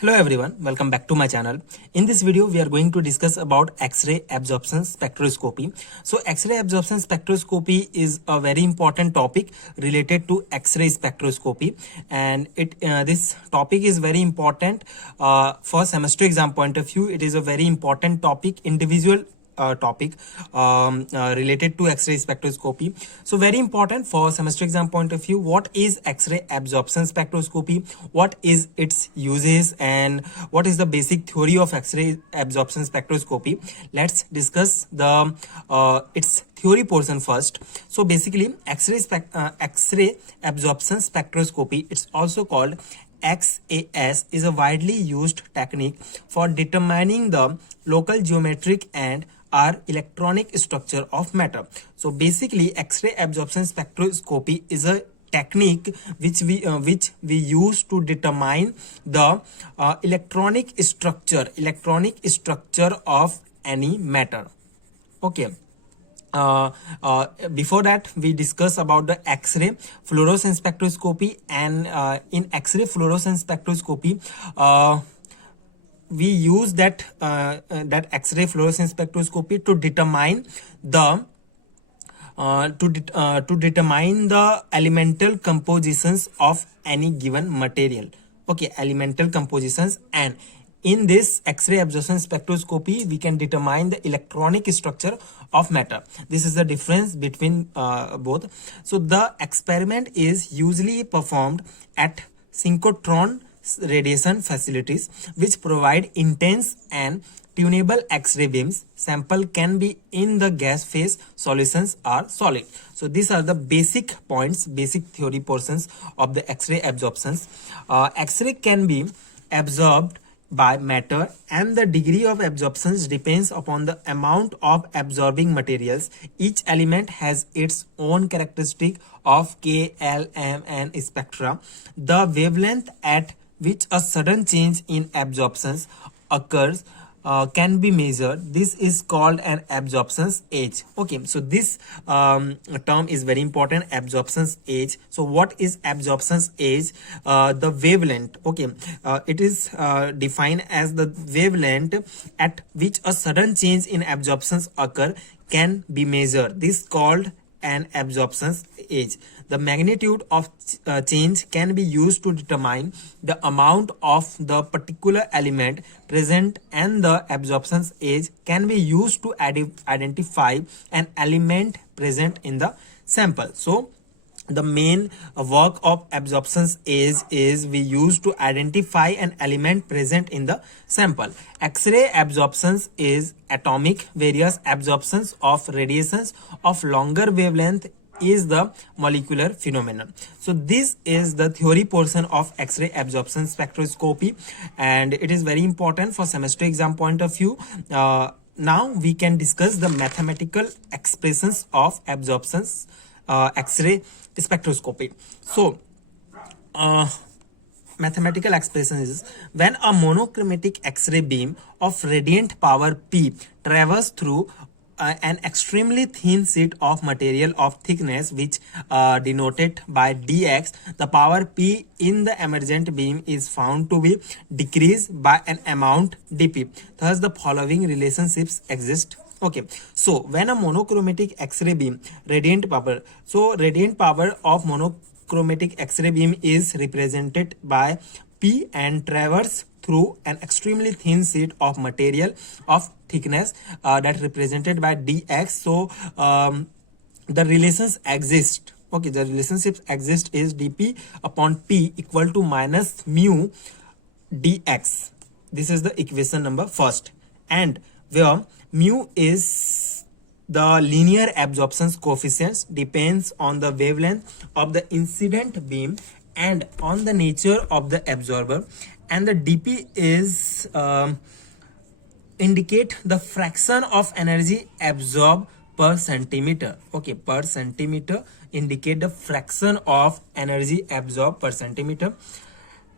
Hello everyone, welcome back to my channel. In this video, we are going to discuss about X-ray absorption spectroscopy. So X-ray absorption spectroscopy is a very important topic related to X-ray spectroscopy, and this topic is very important for semester exam point of view. It is a very important topic, individual topic related to X-ray spectroscopy. So very important for semester exam point of view. What is X-ray absorption spectroscopy? What is its uses and what is the basic theory of X-ray absorption spectroscopy? Let's discuss the its theory portion first. So basically, X-ray absorption spectroscopy, it's also called XAS, is a widely used technique for determining the local geometric and or electronic structure of matter. So basically, X-ray absorption spectroscopy is a technique which we use to determine the electronic structure of any matter. Okay. Before that, we discuss about the X-ray fluorescence spectroscopy, and in X-ray fluorescence spectroscopy, we use that X-ray fluorescence spectroscopy to determine the determine the elemental compositions of any given material. Okay, elemental compositions, and in this X-ray absorption spectroscopy, we can determine the electronic structure of matter. This is the difference between both. So the experiment is usually performed at synchrotron radiation facilities, which provide intense and tunable X-ray beams. Sample can be in the gas phase, solutions are solid. So these are the basic points, basic theory portions of the X-ray absorptions. X-ray can be absorbed by matter, and the degree of absorption depends upon the amount of absorbing materials. Each element has its own characteristic of K, L, M, and spectra. The wavelength at which a sudden change in absorptions occurs can be measured. This is called an absorptions age. Okay, so this term is very important, absorptions age. So what is absorptions age? The wavelength. Okay, it is defined as the wavelength at which a sudden change in absorptions occur can be measured. This is called an absorptions age. The magnitude of change can be used to determine the amount of the particular element present, and the absorptions age can be used to identify an element present in the sample. So the main work of absorptions is we use to identify an element present in the sample. X-ray absorptions is atomic. Various absorptions of radiations of longer wavelength is the molecular phenomenon. So this is the theory portion of X-ray absorption spectroscopy, and it is very important for semester exam point of view. Now we can discuss the mathematical expressions of absorptions X-ray spectroscopy. So mathematical expression is: when a monochromatic X-ray beam of radiant power P travels through an extremely thin sheet of material of thickness which denoted by dx, the power P in the emergent beam is found to be decreased by an amount dp. Thus the following relationships exist. Okay, so when a monochromatic X-ray beam radiant power, so radiant power of monochromatic X-ray beam is represented by P and traverse through an extremely thin sheet of material of thickness that represented by dx. So the relations exist. Okay, the relationships exist is dp upon p equal to minus mu dx. This is the equation number first, and where mu is the linear absorption coefficient, depends on the wavelength of the incident beam and on the nature of the absorber, and the dp is indicate the fraction of energy absorbed per centimeter. Okay, per centimeter indicate the fraction of energy absorbed per centimeter.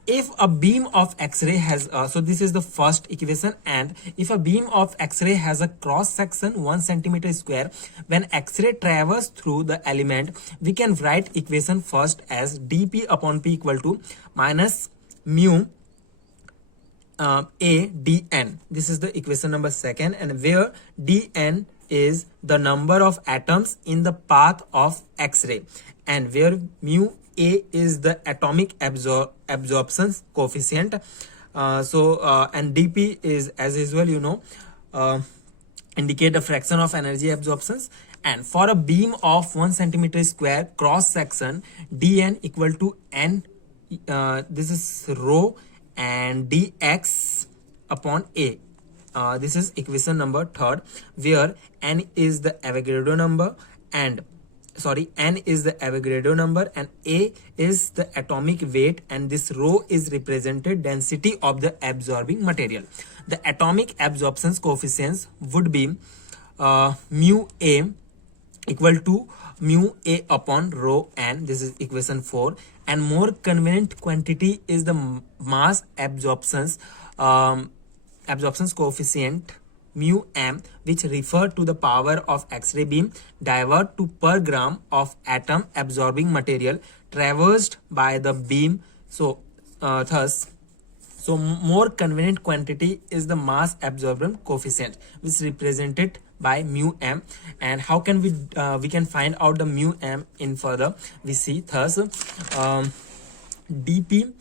If a beam of X-ray has so this is the first equation, and if a beam of X-ray has a cross section 1 centimeter square, when X-ray travels through the element, we can write equation first as dp upon p equal to minus mu A dn. This is the equation number second, and where dn is the number of atoms in the path of X-ray, and where mu A is the atomic absorption coefficient. And dp is, as usual, indicate the fraction of energy absorptions. And for a beam of 1 centimeter square cross section, dn equal to n, this is rho, and dx upon a. This is equation number third, where n is the Avogadro number, and n is the Avogadro number, and a is the atomic weight, and this rho is represented density of the absorbing material. The atomic absorption coefficients would be mu a equal to mu a upon rho n. This is equation 4. And more convenient quantity is the mass absorptions coefficient mu m, which refer to the power of X-ray beam divert to per gram of atom absorbing material traversed by the beam. So more convenient quantity is the mass absorption coefficient, which is represented by mu m. And how can we can find out the mu m in further? We see thus dp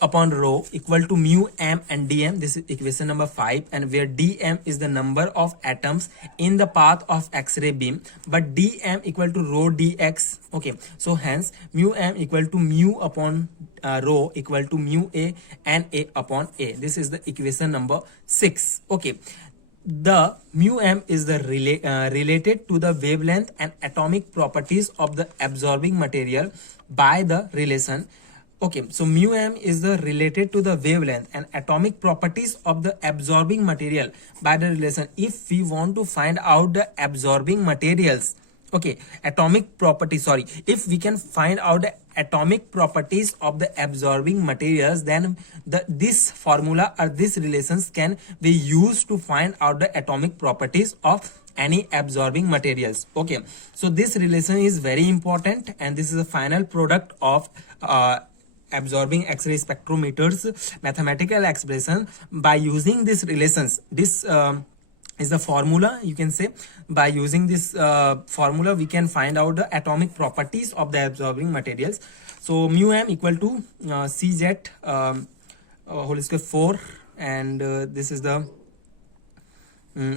upon rho equal to mu m and dm. This is equation number 5, and where dm is the number of atoms in the path of X-ray beam, but dm equal to rho dx. Okay, so hence mu m equal to mu upon rho equal to mu a and a upon a. This is the equation number 6. Okay, the mu m is the related to the wavelength and atomic properties of the absorbing material by the relation. Okay, so mu m is the related to the wavelength and atomic properties of the absorbing material by the relation. If we want to find out the absorbing materials, okay, if we can find out the atomic properties of the absorbing materials, then this formula or these relations can be used to find out the atomic properties of any absorbing materials. Okay, so this relation is very important, and this is the final product of absorbing X-ray spectrometers mathematical expression. By using these relations, this is the formula, you can say. By using this formula, we can find out the atomic properties of the absorbing materials. So mu m equal to cz whole square 4, and this is the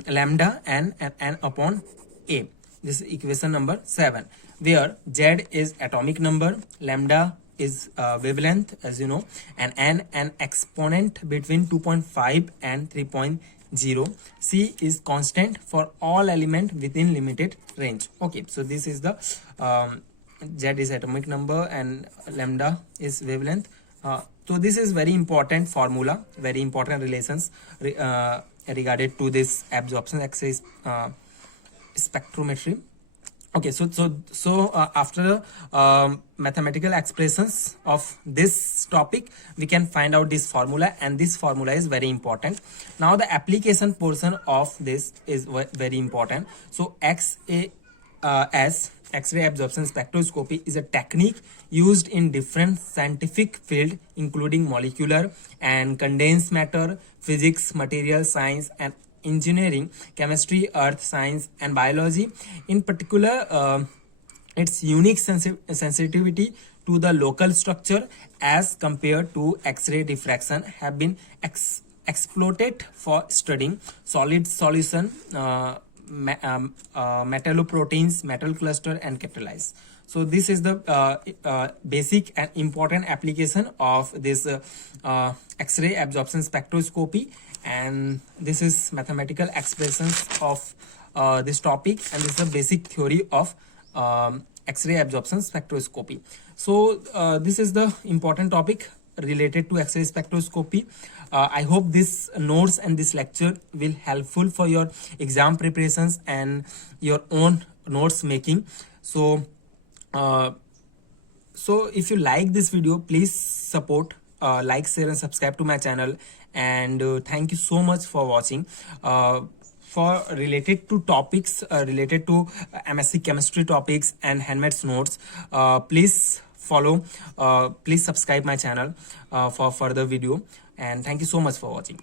lambda and n upon a. This is equation number 7, where z is atomic number, lambda is wavelength, as you know, and n an exponent between 2.5 and 3.0. C is constant for all element within limited range. Okay, so this is the z is atomic number and lambda is wavelength. So this is very important formula, very important relations regarded to this absorption X-ray spectrometry. Okay, so after mathematical expressions of this topic, we can find out this formula, and this formula is very important. Now the application portion of this is very important. So X-ray absorption spectroscopy is a technique used in different scientific fields, including molecular and condensed matter, physics, material science, and engineering, chemistry, earth science, and biology. In particular, its unique sensitivity to the local structure as compared to X-ray diffraction have been exploited for studying solid solution, metalloproteins, metal cluster, and catalyze. So this is the basic and important application of this X-ray absorption spectroscopy, and this is mathematical expressions of this topic, and this is the basic theory of X-ray absorption spectroscopy. So this is the important topic related to X-ray spectroscopy. I hope this notes and this lecture will helpful for your exam preparations and your own notes making. So if you like this video, please support, like, share, and subscribe to my channel. And thank you so much for watching. For related to topics related to MSc chemistry topics and handmade notes, please follow, please subscribe my channel for further video, and thank you so much for watching.